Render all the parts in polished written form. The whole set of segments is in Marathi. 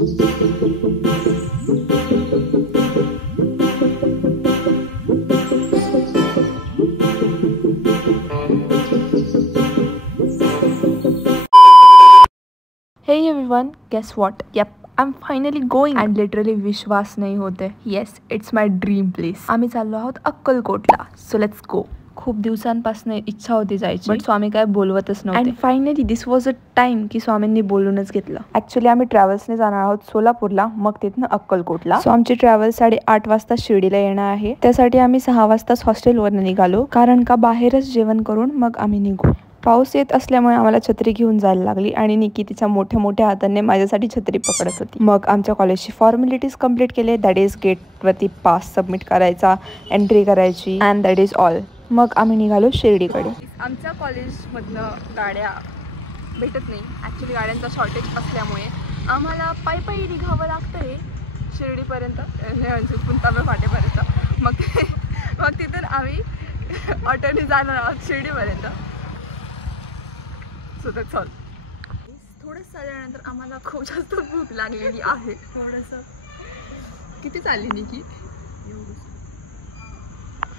Hey everyone, guess what? Yep, I'm finally going and literally विश्वास नाही होते. Yes, it's my dream place. आम्ही चाललो आहोत अक्कलकोटला. So let's go. खूप दिवसांपासून इच्छा होती जायची, बट स्वामी काय बोलवतच नव्हते. And finally this was a time की स्वामींनी बोलूनच घेतलं. ऍक्च्युली आम्ही ट्रॅव्हल्सने जाणार आहोत सोलापूरला, मग तिथनं अक्कलकोटला. सो आमची ट्रॅव्हल 8:30 वाजता शिर्डीला येणार आहे. त्यासाठी आम्ही 6 वाजताच हॉस्टेलवरून निघालो, कारण का बाहेरच जेवण करून मग आम्ही निघू. पाऊस येत असल्यामुळे आम्हाला छत्री घेऊन जायला लागली आणि निकी तिच्या मोठ्या मोठ्या हाताने माझ्यासाठी छत्री पकडत होती. मग आमच्या कॉलेजची फॉर्मॅलिटीज कंप्लीट केले. दॅट इज गेटवरती पास सबमिट करायचा, एंट्री करायची, अँड दॅट इज ऑल. मग आम्ही निघालो शिर्डीकडे. आमच्या कॉलेजमधनं गाड्या भेटत नाही. ॲक्च्युली गाड्यांचा शॉर्टेज असल्यामुळे आम्हाला पायी निघावं लागतंय शिर्डीपर्यंत, पुंतांबे फाटेपर्यंत. मग तिथून आम्ही ऑटोने जाणार आहोत शिर्डीपर्यंत. So that's all. थोडंसं चालल्यानंतर आम्हाला खूप जास्त भूक लागलेली आहे. थोडंसं किती चालली निकी,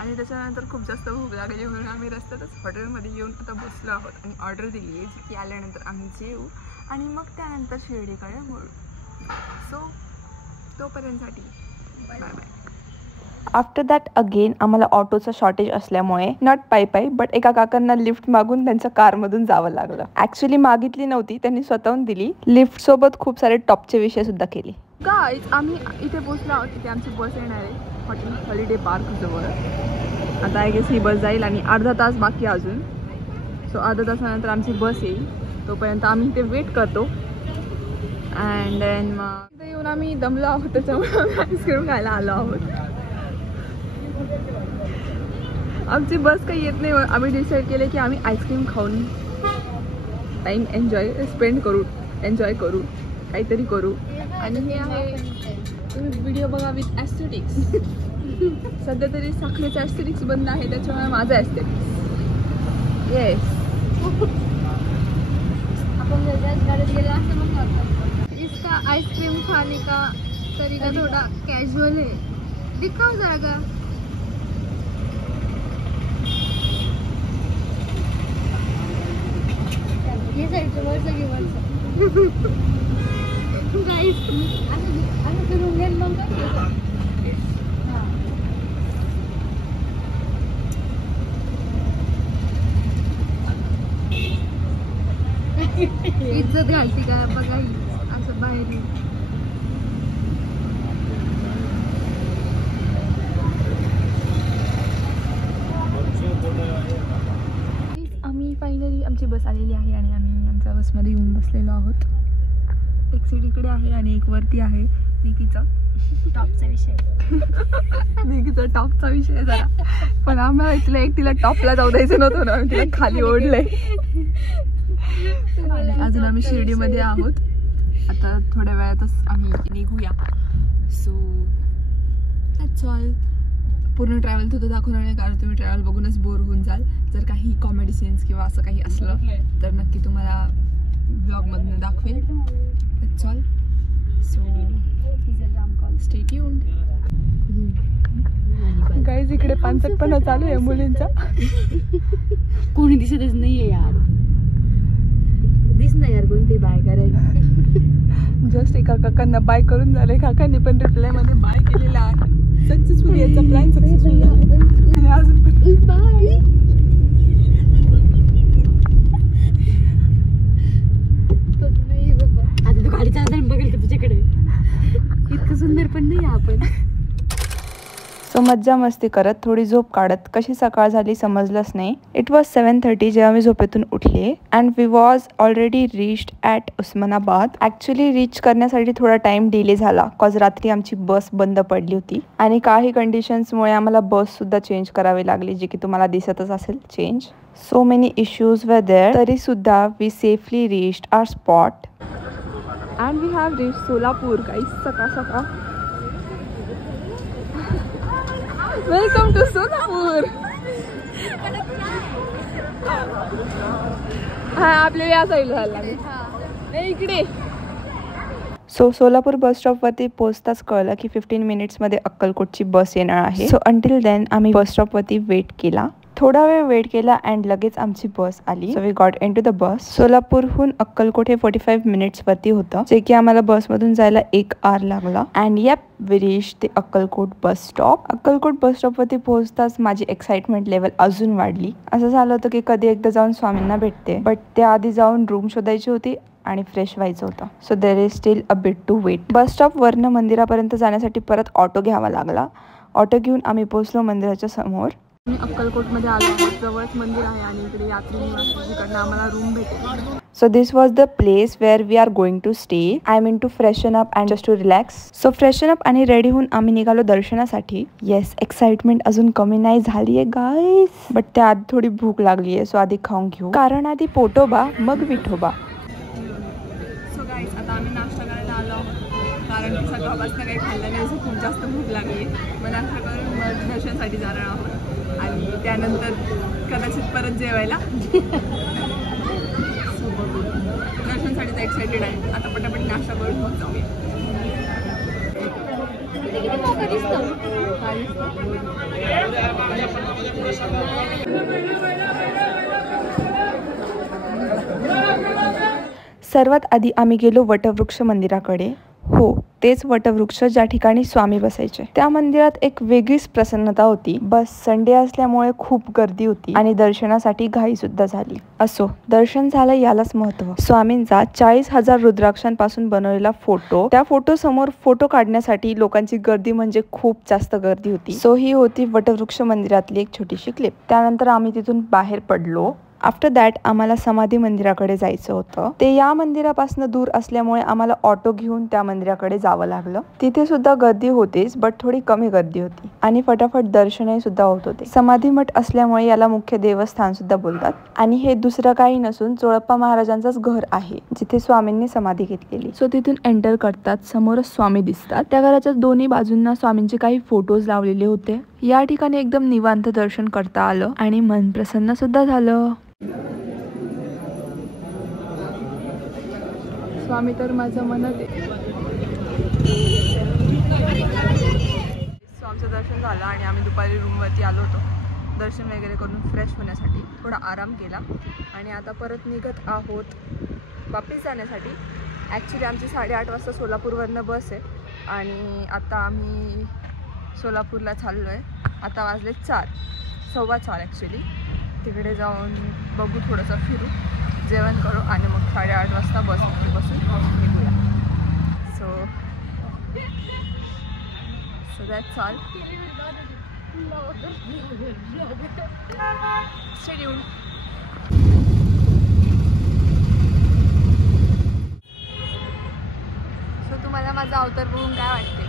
आणि त्याच्यानंतर खूप जास्त भूक लागली म्हणून आम्ही रस्त्यातच हॉटेलमध्ये येऊन आता बसलो आहोत आणि ऑर्डर दिली आहे, जी की आल्यानंतर आम्ही जेवू आणि मग त्यानंतर शिर्डीकडे वळू. सो तोपर्यंतसाठी bye bye. After that again आम्हाला ऑटोचं शॉर्टेज असल्यामुळे नॉट पायी बट एका काकांना लिफ्ट मागून त्यांच्या कारमधून जावं लागलं. ॲक्च्युली मागितली नव्हती, त्यांनी स्वतःहून दिली. लिफ्ट सोबत खूप सारे टॉपचे विषय सुद्धा केले. गाईज आम्ही इथे पोहोचलो आहोत. तिथे आमची बस येणार आहे हॉटेल हॉलिडे पार्क जवळ. आता आय गेस ही बस जाईल आणि अर्धा तास बाकी अजून. सो अर्धा तासानंतर आमची बस येईल. तोपर्यंत आम्ही इथे वेट करतो. अँड देन मग इथे येऊन आम्ही दमलो आहोत, त्याच्यामुळे आम्ही आईस्क्रीम खायला आलो आहोत. आमची बस काही येत नाही. आम्ही डिसाईड केले की आम्ही आईस्क्रीम खाऊन टाईम स्पेंड करू, एन्जॉय करू, काहीतरी करू. आणि हे आहे, तुम्ही व्हिडिओ बघा विथ ॲस्थेटिक्स. सध्या तरी साखरेचं ॲस्थेटिक्स बंद आहे, त्याच्यामुळे माझं ॲस्थेटिक्स. येस, आपण गाडीत गेला असं मग वाटतं. इसका आइसक्रीम खाने का तरीका थोड़ा कैजुअल है. दिखाओ जरा. ये साईडचं वरचं घे, वरचं. गाईस असं करून घेईन मग काय. इज्जत घालती का बघा असं बाहेर. आम्ही फायनली आमची बस आलेली आहे आणि आम्ही आमच्या बसमध्ये येऊन बसलेलो आहोत. एक सीट इकडे आहे आणि एक वरती आहे. निकीचा टॉपचा विषय. निकीचा टॉपचा विषय जरा, पण आम्हाला इथलं एक तिला टॉपला जाऊ द्यायचं नव्हतं ना, तिला खाली ओढलंय. अजून आम्ही शिर्डीमध्ये आहोत. आता थोड्या वेळातच आम्ही निघूया. So that's all. पूर्ण ट्रॅव्हल तुझं दाखवणार नाही, कारण तुम्ही ट्रॅव्हल बघूनच बोर होऊन जाल. जर काही कॉमेडी सीन्स किंवा असं काही असलं तर नक्की तुम्हाला ब्लॉगमधून दाखवेल. That's all. So stay tuned. Guys इकडे पानसटपणा चालू आहे मुलींचा. कोणी दिसतच नाहीये यार. दिस नाही यार कोणती बाय करायला. जस्ट एका काकांना बाय करून झाले. काकांनी पण रिप्लाय मध्ये बाय केलेला आहे. सक्सेसफुल, याचा प्लॅन सक्सेसफुल झाला. अजून पण बाय. आता तू गाडी चालताना बघेल का तुझ्याकडे. इतकं सुंदर पण नाही आपण. सो मज्जा मस्ती करत, थोडी झोप काढत कशी सकाळ झाली समजलंच नाही. इट वॉज 7:30 जेव्हा मी झोपेतून उठले. And we was already reached at Osmanabad. Actually reach करण्यासाठी थोडा टाइम डिले झाला, कॉज रात्री आमची बस बंद पडली होती आणि काही कंडिशन्समुळे आम्हाला बससुद्धा चेंज करावी लागली, जी की तुम्हाला दिसतच असेल change. So many issues were there. तरीसुद्धा we safely reached our spot and we have reached Solapur. Guys सकाळ सकाळ. Welcome to Solapur. हा आपल्याला या साईडला जायला लागेल. इकडे. सो सोलापूर बस स्टॉपवरती पोहोचताच कळलं की 15 मिनिट्समध्ये अक्कलकोटची बस येणार आहे. सो अंटिल देन आम्ही बस स्टॉपवरती वेट केला. थोडा वेळ वेट केला अँड लगेच आमची बस आली. So we got in to the bus. सोलापूरहून अक्कलकोट हे 45 मिनिट्स वरती होतं, जे की आम्हाला बसमधून जायला 1 आवर लागला. अँड येप वी रीच ते अक्कलकोट बस स्टॉप. अक्कलकोट बस स्टॉपवरती पोहोचताच माझी एक्साइटमेंट लेवल अजून वाढली. असं झालं होतं की कधी एकदा जाऊन स्वामींना भेटते, बट त्याआधी जाऊन रूम शोधायची होती आणि फ्रेश व्हायचं होतं. So there is still a bit to wait. Bus stop वरनं मंदिरापर्यंत जाण्यासाठी परत ऑटो घ्यावा लागला. ऑटो घेऊन आम्ही पोहोचलो मंदिराच्या समोर. मी अक्कलकोटमध्ये आलो आहोत. जवळच मंदिर आहे आणि इकडे यात्री निवास जिकडनं आम्हाला रूम भेटेल. So this was the place where we are going to stay. I mean to freshen up and just to relax. So freshen up आणि रेडी होऊन आम्ही निघालो दर्शनासाठी. येस, एक्साइटमेंट अजून कमी नाही झालीये गाईस, बट त्या आधी थोडी भूक लागली आहे. सो आधी खाऊन घेऊ, कारण आधी पोटोबा मग विठोबा. सो गाईस, आता आम्ही नाश्ता करायला आलो आहोत, कारण की सकाळपासून काही खाल्लं नाही, असं खूप जास्त भूक लागली. मग नाश्ता करून मग दर्शनासाठी जाणार आहोत आणि त्यानंतर कदाचित परत जेवायला. दर्शनसाठीच एक्साइटेड आहे. आता पटापट नाश्ता करून मग जाऊया. सर्वात आधी आम्ही गेलो वटवृक्ष मंदिराकडे. हो, तेच वटवृक्ष ज्या ठिकाणी स्वामी बसायचे. त्या मंदिरात एक वेगळीच प्रसन्नता होती. बस संडे असल्यामुळे खूप गर्दी होती आणि दर्शनासाठी घाई सुद्धा झाली. असो, दर्शन झालं यालाच महत्व. स्वामींचा 40,000 रुद्राक्षांपासून बनवलेला फोटो, त्या फोटो समोर फोटो काढण्यासाठी लोकांची गर्दी म्हणजे खूप जास्त गर्दी होती. सो ही होती वटवृक्ष मंदिरातली एक छोटीशी क्लिप. त्यानंतर आम्ही तिथून बाहेर पडलो. आफ्टर दॅट आम्हाला समाधी मंदिराकडे जायचं होतं. ते या मंदिरापासून दूर असल्यामुळे आम्हाला ऑटो घेऊन त्या मंदिराकडे जावं लागलं. तिथे सुद्धा गर्दी होतीच, बट थोडी कमी गर्दी होती आणि फटाफट दर्शनही सुद्धा होत होते. समाधी मठ असल्यामुळे याला मुख्य देवस्थान सुद्धा बोलतात आणि हे दुसरं काही नसून चोळप्पा महाराजांचंच घर आहे, जिथे स्वामींनी समाधी घेतलेली. सो तिथून एंटर करतात समोरच स्वामी दिसतात. त्या घराच्या दोन्ही बाजूंना स्वामींचे काही फोटोज लावलेले होते. या ठिकाणी एकदम निवांत दर्शन करता आलं आणि मन प्रसन्न सुद्धा झालं. स्वामी तर माझं मनत आहे. सो आमचं दर्शन झालं आणि आम्ही दुपारी रूमवरती आलो होतो दर्शन वगैरे करून फ्रेश होण्यासाठी. थोडा आराम केला आणि आता परत निघत आहोत वापस जाण्यासाठी. ॲक्च्युली आमची 8:30 वाजता सोलापूरवरनं बस आहे आणि आता आम्ही सोलापूरला चाललो आहे. आता वाजले 4, 4:15 ॲक्च्युली. तिकडे जाऊन बघू, थोडंसं फिरू, जेवण करू आणि मग 8:30 वाजता बसमध्ये बसून निघूया. So that's all. Stay tuned. So तुम्हाला माझा अवतार बघून काय वाटते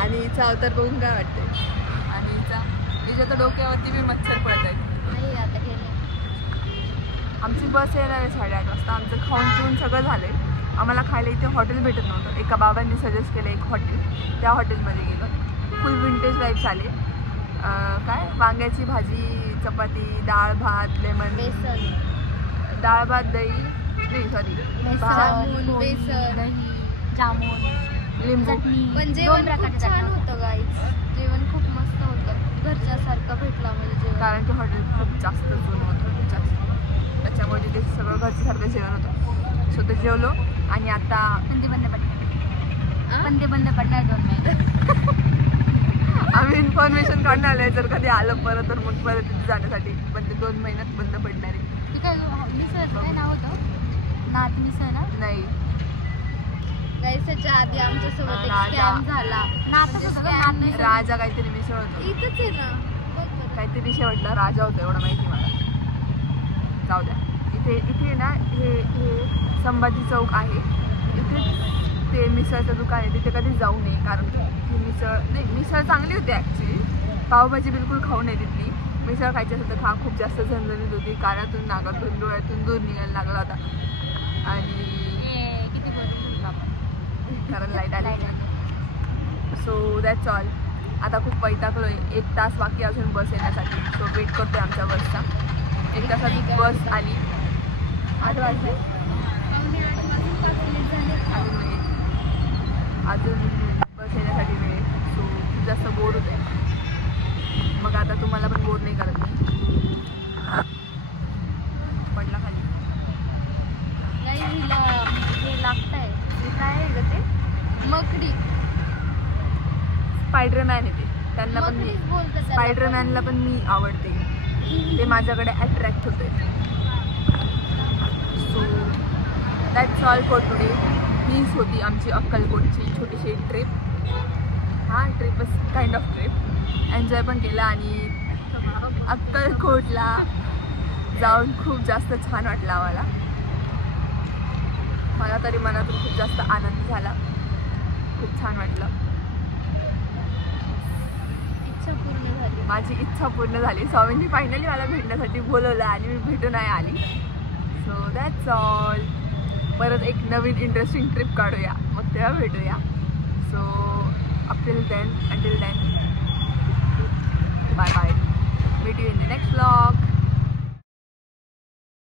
आणि हिचा अवतार बघून काय वाटते? आणि हिच्या तर डोक्यावरती बी मच्छर पडत आहेत. आमची बस येणार आहे 8:30 वाजता. आमचं खाऊन पिऊन सगळं झालं आहे. आम्हाला खायला इथे हॉटेल भेटत नव्हतं. एका बाबांनी सजेस्ट केलं एक हॉटेल, त्या हॉटेलमध्ये गेलो. फुल विंटेज वाईब्स आले. काय वांग्याची भाजी, चपाती, डाळ भात, लेमन, डाळ भात, दही, नाही सॉरी बेसन, जामून, लिंबू. पण जेवण खूप छान होतं गाईज. जेवण खूप मस्त होतं, घरच्यासारखं भेटला म्हणजे जेवण. कारण की हॉटेल खूप जास्त जुनं होतं, खूप जास्त. त्याच्यामुळे तिथे सगळं घरच्यासारखं जेवण होतं. सो ते जेवलो आणि आता पण ते बंद पडणार 2 महिने. आम्ही इन्फॉर्मेशन काढणार आहे जर कधी आलं परत तर मग परत तिथे जाण्यासाठी. पण ते 2 महिन्यात बंद पडणार आहे. ती काय मिसळचं काय नाव होतं? नाथ मिसळ ना? नाही, जायच्या आधी आमच्यासोबत एक स्कॅम झाला. राजा काहीतरी मिसळ होतं. इथंच आहे ना, काहीतरी शेवटला राजा होतं एवढं माहिती मला. जाऊ द्या. इथे ना हे संभाजी चौक आहे. इथे ते मिसळचं दुकान आहे. तिथे कधी जाऊ नये कारण की मिसळ चांगली होती ॲक्च्युली. पावभाजी बिलकुल खाऊ नये तिथली. मिसळ खायची असेल तर खा. खूप जास्त झणझणीत होती. कानातून, नाकातून, डोळ्यातून दूर निघायला लागला होता आणि कारण लाईट आली. So that's all. आता खूप वैतागलोय. 1 तास बाकी अजून बस येण्यासाठी. सो वेट करतोय आमच्या बसचा. 1 तासात बस आली. 8 वाजले. अजून बस येण्यासाठी वेळ. सो खूप जास्त बोर होते. मग आता तुम्हाला पण बोर नाही करत मी. पडला खाली नाही हिला हे लागतंय. हे काय आहे ग ते? मकडी. स्पायडरमॅन येते त्यांना पण मी. स्पायडरमॅनला पण मी आवडते. ते माझ्याकडे अट्रॅक्ट होते. So that's all for today. हीच होती आमची अक्कलकोटची छोटीशी ट्रिप. हां, trip is kind of trip. Enjoy पण केला आणि अक्कलकोटला जाऊन खूप जास्त छान वाटलं आम्हाला. मला तरी मनातून खूप जास्त आनंद झाला. खूप छान वाटलं. माझी इच्छा पूर्ण झाली. स्वामींनी फायनली मला भेटण्यासाठी बोलवलं आणि मी भेटून नाही आली. So that's all. परत एक नवीन इंटरेस्टिंग ट्रिप काढूया, मग तेव्हा भेटूया. So until then